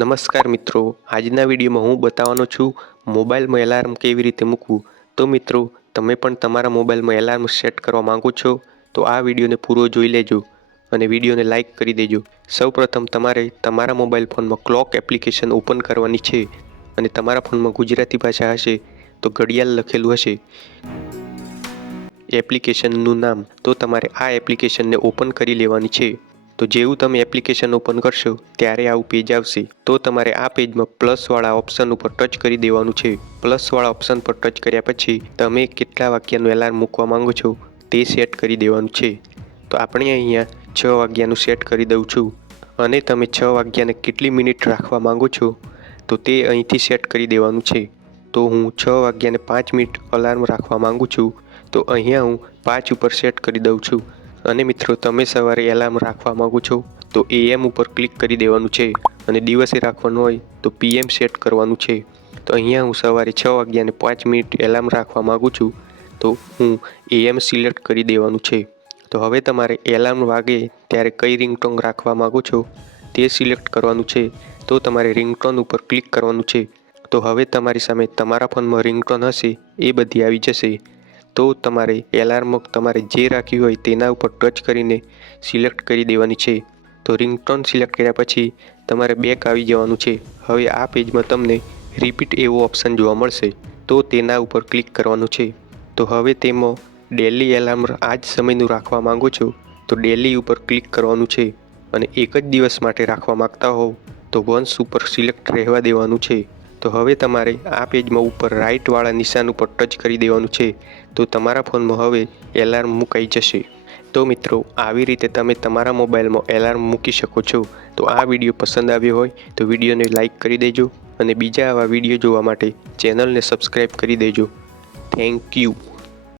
નમસ્કાર મિત્રો, આજના વિડીયોમાં હું બતાવવાનો છું મોબાઈલમાં એલાર્મ કેવી રીતે મૂકવું। તો મિત્રો, તમે પણ તમારા મોબાઈલમાં એલાર્મ સેટ કરવા માંગો છો તો આ વિડીયોને પૂરો જોઈ લેજો અને વિડીયોને લાઇક કરી દેજો। સૌપ્રથમ તમારે તમારા મોબાઈલ ફોનમાં ક્લોક એપ્લિકેશન ઓપન કરવાની છે અને તમારા ફોનમાં ગુજરાતી ભાષા હશે તો ઘડિયાળ લખેલું હશે એપ્લિકેશનનું નામ, તો તમારે આ એપ્લિકેશનને ઓપન કરી લેવાની છે। તો જેવું તમે એપ્લિકેશન ઓપન કરશો ત્યારે આવું પેજ આવશે। તો તમારે આ પેજમાં પ્લસવાળા ઓપ્શન ઉપર ટચ કરી દેવાનું છે। પ્લસવાળા ઓપ્શન પર ટચ કર્યા પછી તમે કેટલા વાગ્યાનું એલાર્મ મૂકવા માંગો છો તે સેટ કરી દેવાનું છે। તો આપણે અહીંયા 6 વાગ્યાનું સેટ કરી દઉં છું અને તમે 6 વાગ્યાને કેટલી મિનિટ રાખવા માંગો છો તો તે અહીંથી સેટ કરી દેવાનું છે। તો હું 6 વાગ્યાને 5 મિનિટ અલાર્મ રાખવા માંગુ છું તો અહીંયા હું 5 ઉપર સેટ કરી દઉં છું। અને મિત્રો, તમે સવારે એલાર્મ રાખવા માંગો છો તો AM ઉપર ક્લિક કરી દેવાનું છે અને દિવસે રાખવાનું હોય તો PM સેટ કરવાનું છે। તો અહીંયા હું સવારે 6 વાગ્યાને 5 મિનિટ એલાર્મ રાખવા માંગુ છું તો હું AM સિલેક્ટ કરી દેવાનું છે। તો હવે તમારે એલાર્મ વાગે ત્યારે કઈ રિંગટોન રાખવા માંગો છો તે સિલેક્ટ કરવાનું છે। તો તમારે રિંગટોન ઉપર ક્લિક કરવાનું છે। તો હવે તમારી સામે તમારા ફોનમાં રિંગટોન હશે એ બધી આવી જશે। તો તમારે એલાર્મ તમારે જે રાખ્યું હોય તેના ઉપર ટચ કરીને સિલેક્ટ કરી દેવાની છે। તો રિંગટોન સિલેક્ટ કર્યા પછી તમારે બેક આવી જવાનું છે। હવે આ પેજમાં તમને રિપીટ એવો ઓપ્શન જોવા મળશે તો તેના ઉપર ક્લિક કરવાનું છે। તો હવે તેમાં ડેલી એલાર્મ આ જ સમયનું રાખવા માંગો છો તો ડેલી ઉપર ક્લિક કરવાનું છે અને એક જ દિવસ માટે રાખવા માંગતા હોવ તો વન્સ ઉપર સિલેક્ટ રહેવા દેવાનું છે। તો હવે તમારે આ પેજમાં ઉપર રાઇટવાળા નિશાન ઉપર ટચ કરી દેવાનું છે તો તમારા ફોનમાં હવે એલાર્મ મુકાઈ જશે। તો મિત્રો, આવી રીતે તમે તમારા મોબાઈલમાં એલાર્મ મૂકી શકો છો। તો આ વિડીયો પસંદ આવ્યો હોય તો વિડીયોને લાઇક કરી દેજો અને બીજા આવા વિડીયો જોવા માટે ચેનલને સબસ્ક્રાઈબ કરી દેજો। Thank you.